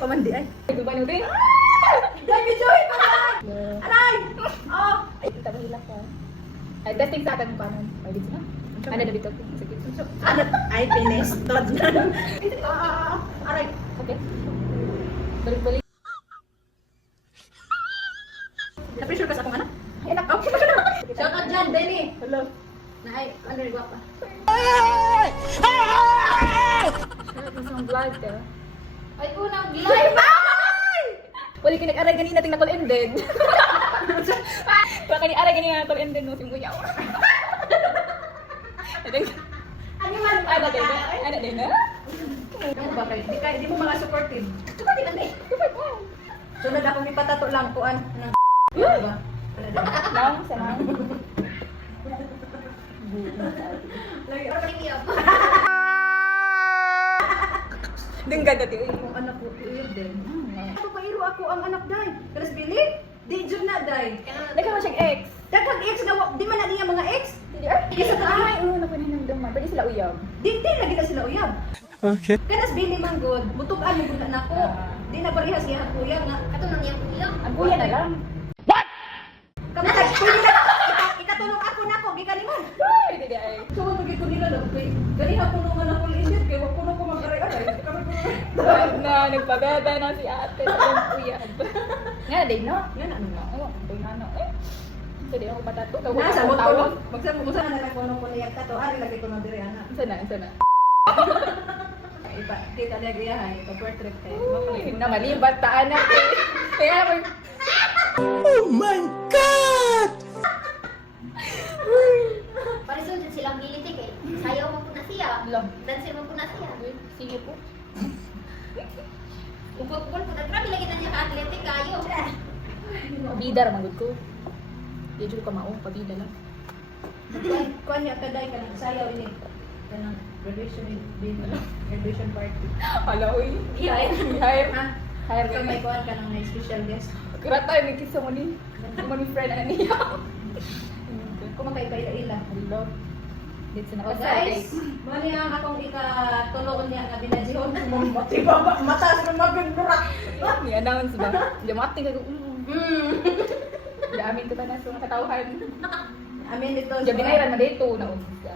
Pamandi ay. Ito ba nutin? Dami joy pa lang. Aray! Oh! Ay, ito ba hilak ko? Ay, testing sa atin paano? Ay, dito na. Ano na dito? Sige. Ano? Ay, pinestod na. Aray! Okay. Balik-balik. Na-pressure ka sa akong anak? Ay, anak. Oh, Shout out dyan, Benny! hello. Na ay, ano rin guwapa? Gusto mong vlog ka? Ay, unang live! Wali ka nag-aray ganina ting na-call ended. Kaya aray ganina na-call ended no, simbuya. Ano man? Ano din na? Ano din na? Ano ba kayo? Di mo mga supportive. Tuka din ani. Sunod akong ipatato lang kuan. Ano ba? Ano ba? Lang, sana. Lagi ako niyab. Ding ganda ti. Yung anak ko, uyog din. Ako pairo ako ang anak day. Kalas bili? Di jud na day. Nagka mo siyang ex. Daghang ex na di man na niya mga ex. Hindi sa ay, na pa nang daman. Pwede sila uyab. Di lagi na sila uyab. Okay. Kanas bili man god, mutugan mo gud na ko. Di na parehas niya ang kuya nga. Ato nang iyang kuya. Ang kuya na lang. Kamatay, pwede na. Ikatulong ako na ko, gikan mo. Ay, hindi ay. So, magiging ko nila lang. Ganiha ko naman ako init, kaya wag ko na ko mag-aray-aray. Na nagpabebe na si ate. Ang uyab. Nga din no? Yan, ano na. Oo, ang nano. Eh. Pwede ako patato. Nasa mo ko. Magsama ko sana na ko nung kuniyag ka to. Ari lagi ko ng diri ana. Sana. Ipa, kita na gaya ha, ipa portrait kayo. Uy, na malibat ta anak. Kaya mo. Oh my God! Pareso dyan silang gilitik eh. Sayaw mo po na siya. Lang. Dansin mo po na siya. Sige po. Upot-upot po na. Grabe lagi na niya ka-athletic kayo. Pabida ra manggod ko. Di jud ka mao, pabida lang. Kuan niya kaday ka ng sayaw ini. Kanang graduation din. Graduation party. Hala uy. Iya. Hire. Ha? Hire Ikaw ka may kuan ka ng special guest. Kira tayo may kisa mo ni. Mo ni friend ani niya. Kung makaiba-ila. Hello. Dito na Oh kasi. guys, mali ang akong ikatulong niya nga binadjihon. Mata sa magagdurak. May announce ba? Dumati ka. Hmm. Amin ko tanan sa katawhan. Amin dito. Jabi na iran man dito na umpis ka.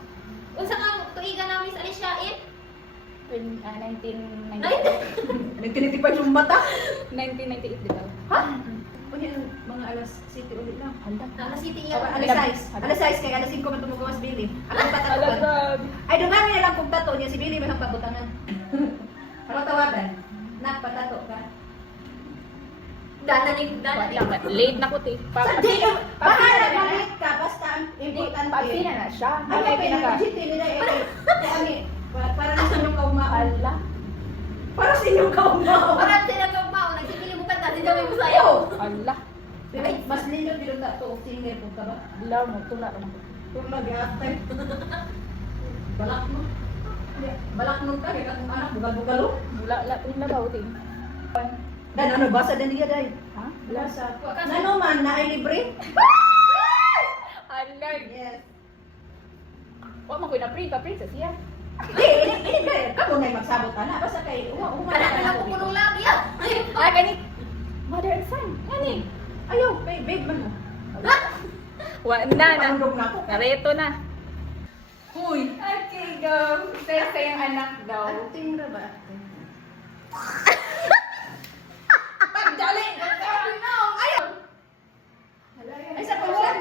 Unsa ka tuiga na Miss Alicia eh? 1998. Nagtinitipay yung mata. 1998 di ba? Ha? Kunya mga alas 7 ulit lang. Handa. Naka city Oh, iya. alas 6. Alas 6 kaya alas 5 man tumugawas Billy. Ako patato. Alagad. Ay dungami na lang kung tato niya si Billy may pabutangan. Ano tawagan? Nak patato ka. Late na ko te. Hindi, bahala malit ka basta ang importante. Pagpina na siya. Ay, Ay, pinaka. pinaka. Legit nila eh. Para sa inyong kaumao. Ala. Para sa inyong kaumao. Parang sila ka mao. Nagsipili mo ka dati daw mo sayaw. Ala. Pero mas lindo dito na to singer po ka ba? Bilaw mo, tula mo. Kung mag-aapay. Balak mo. Balak mo ka, kaya kung anak, bugal-bugalo. Bula, la, labaw te. Dan ano, basa din niya dahil. Ha? Basa. Ano man, na ay libre? Ala. Yes. Wa man ko na pre, princess siya. Ini kaya, kamu na magsabot na. Basta kay, Kana na lang pupunong labi ah. Ah, kani. Mother and son. Kani. Ayaw, babe man mo. Wa na na. Pangdog na ako. Nareto na. Uy. Okay, go. Kaya kayang anak daw. Acting ra ba? Pagdali! Ayaw! Ay, sa pagdali!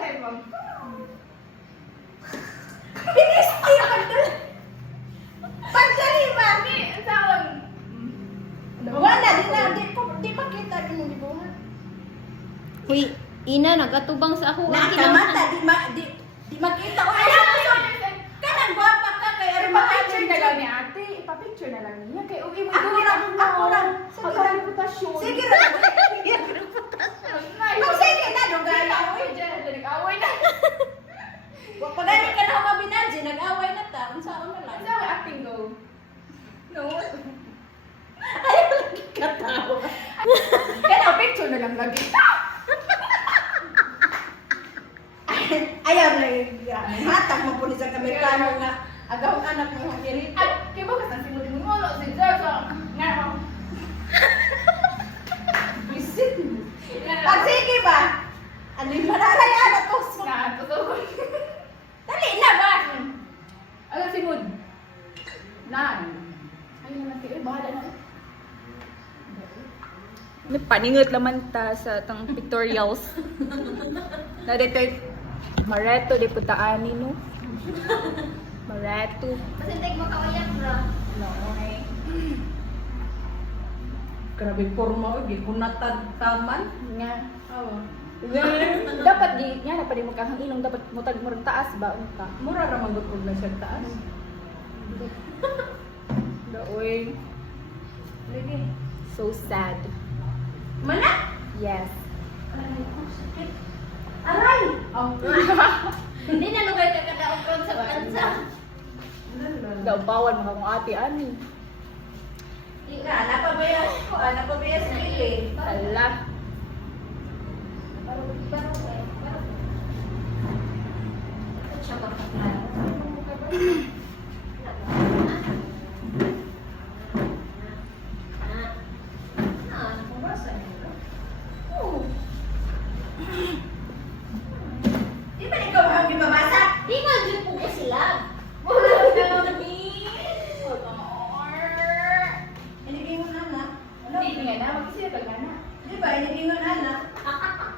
Binisti! Pagdali! Pagdali ba? Ang tawag. Wala, di pa kita din mo gibuhat. Uy, ina nagatubang sa ako. Nakamata, di makita. Ayaw mo yun! Kanang gwapa ka, kaya rin Ipa-picture na lang ni ate. Ipa-picture na lang niya. Kaya uwi mo Ako lang. Sige Ang lang. reputasyon. Sige na. Kung sige na, dugay. Nag-away dyan. Nag-away na. Pag gani ka na ako mabinadji, nag-away na ta. Unsaon na lang. Ano ang acting go? No. Katawa. Kaya picture na lang lagi. Ayaw na yun. Hatag mo po ni sa Amerikano nga Agaw anak mo yung irit. Ay, kaya ba kasi simulin mo lo si Jojo? Nga mo. Visit. Pagsige ba? Ano yung manalay anak ko? Nga, totoo. Dali na ba? Ano si Mood? Nan. Ayun naman tiyo, bahala na. May paningot naman ta sa tang pictorials. Na dito Mareto di putaani no. Mareto. Kasi tek mo kawayan, bro. No, okay. Grabe forma, oy, kunatad taman. Nga. Oo. Dapat di nya dapat di mo kahanginong dapat mutag mo taas ba unta. Mura ra man gud na siya taas. Daoy. Lagi. So sad. Mana? Yes. Aray! Oh. Hindi na lugay ka kadaog sa bansa. Daw bawal mga kong ate ani. Ika, napabayas ko, napabayas kili. Ala. Siya ba kaklan? Di ba ikaw ang di babasa? Di nga dyan po ka sila. Inigingon anak. Hindi nga na magsiya pag na. Di ba, inigingon anak?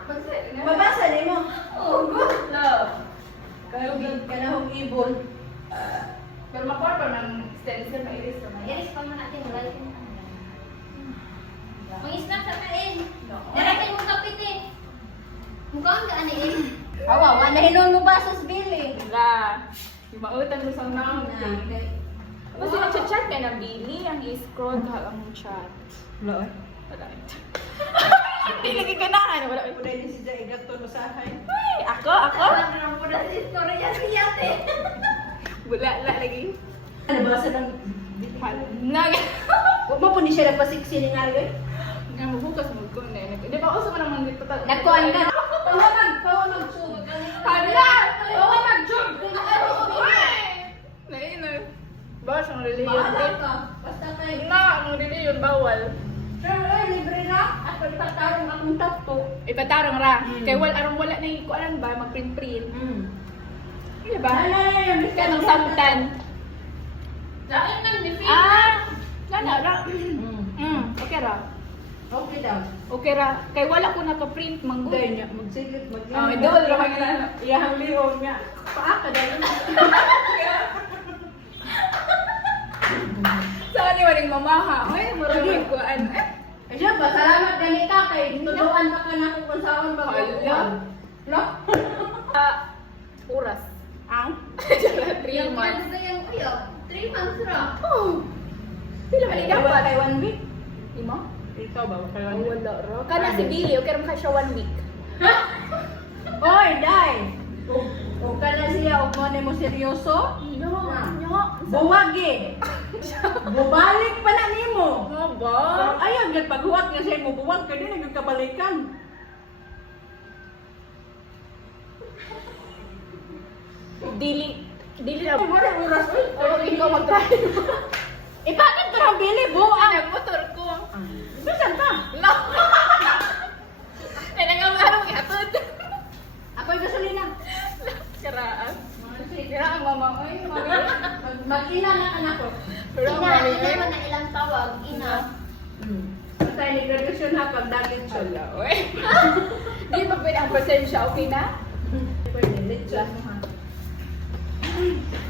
Magsiya na. Babasa ni mo. Oh, good love. Kanahong ibon. Pero makuha pa ng stencil na iris naman. Yes, pa man natin. Wala yung snack sa kain. Darating mo kapit eh. Mukha ang gaan eh. Awa, wala hinon mo ba sa Billy? Wala. Yung mautang mo sa mga Okay. Kasi nag-chat ka ng Billy, ang i-scroll ka ang chat. Wala. Wala. Hindi lagi ganahan. Wala. Wala din si Jai gato no sa hay. Ay, ako. Ang po na si Korea si Yate. Wala lagi. Ano ba sa nang Nag... Huwag mo po ni siya nagpasiksi ni Ngayon. Nga mabukas mo ko na. Di ba uso mo naman dito tal? Nagkuhan ka. Pawa mag-sugod. Hala! Oo, mag-jog! Naina. Bawal siyang reliyon. Bahala ka. Basta kayo. Na, ang reliyon bawal. Sir, libre na. At pagtatarong akong takto. Ipatarong ra. Mm. Kaya arong wala na yung kuanan ba, mag-print-print. Di ba? Ay, Kaya nang samtan. Dahil nang defeat. Sana ra. Okay ra. Okay daw. Okay ra. Kaya wala ko naka-print manggoy. Niya, magsigit, Idol, ramay ka na. Iyahang liong niya. Paa ka dahil. Saan ni waling mamaha? Ay, maraming kuan. Ay siya ba, salamat gani ka kay tuluan pa ka na kung saan ba. Hala. No? Oras. Ang? 3 Yung months. ba yung kuya? 3 months ra. Oh. Pila man Ikaw ba dapat? kay 1 week? Imo? Ikaw ba kay Ay, 1 week? wala ra. Kana si Billy, okay ra siya 1 week. Oy, dai. Kung ka na siya, huwag mo na mo seryoso. Nya. Buwagi. Bubalik pa na nimo. Nga ba? Ayaw, paghuwat nga siya mo, buwag ka din, nagkabalikan. Dili na. Ay, wala oras. Uy, Oo, ikaw mag-try. bakit ka nang bili, buang? Nagmotor ko. Bisan ka? No. Ay, nangamarong ihatod. Ako'y gasolina. Karaan. Kira ang mama. Ay, mami. Mag-ina na anak ko. Pero ang Ina, mami. ina man na ilang tawag. Ina. Basta ni graduation na pag dagit siya. Hala, oy. Di ba pwede ang pasensya, okay na? Pwede, lechon.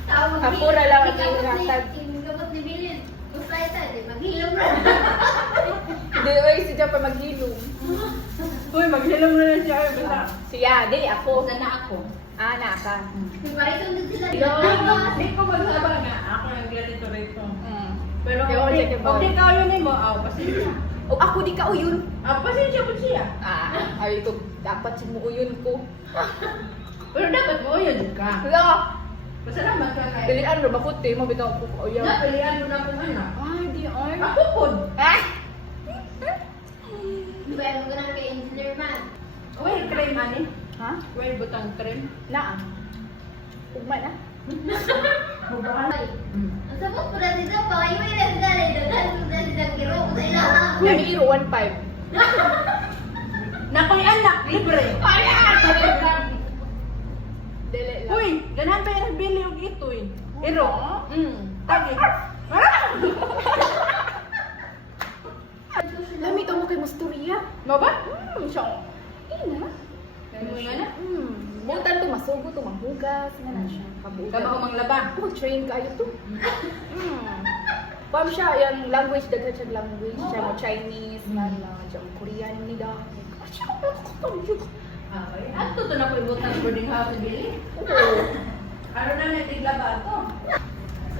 Tawag Kapura lang ang Ikaw iratag. Gamot ni Bilin. Gusto ito, di maghilom na. Di, oy, si Jopper maghilong. Uy, maghilom na lang siya. Basta. Siya, dili ako. Basta na ako. Na ka. Marito din sila. Hindi ko magsabang nga. Ako yung ganito rito. Pero Kaya ako check yung okay ka yun mo. Pasensya. O ako di ka uyun. Pasensya po siya. Ay, ito, dapat si mo uyun ko. Pero dapat mo yun ka. Hala, Pasalamat ka kay. pilihan mo, makuti, mabitaw ko ko uyaw. Napilihan mo na akong anak. Ay, di ay. Ako po. Di ba yung ganang kay Engineer Man? Uy, cream ani. Ha? Uy, butang cream. Naa. Ugma na. Bubahan. pura dito, pakay mo yung nagdala dito, dito, kiro ko sa ilaha. Yan yung 1.5. Nakoy anak, libre. Dili lang. Uy, ganahan ba yung bili yung ito eh. Pero, tagi. Lami ito mo kay Musturya. Mo ba? Siya. Ina. Mo yan na? Butan to masugo to manghugas nga na siya. Tama Kabutan. ko mang laba. Oh, train kayo to. Pam siya yung language daghan siya language siya mo Chinese nga na siya mo Korean ni da. Siya ko pa Okay. Ato to na ko ibot ng boarding house sa bili. Oo. Ano na na tiglaba to?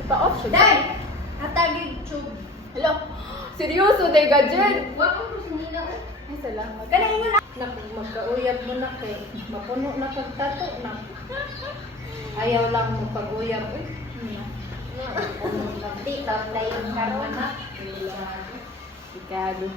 Ipa-off siya. Day! Hatagig tube. Hello. Seryoso day gadget. Wako ko sa nila. Ay salamat. Kana ingon na magkauyab mo na kay mapuno na pagtato na. Ayaw lang mo pag-uyab eh. Di, tablay yung karon na. Ikado.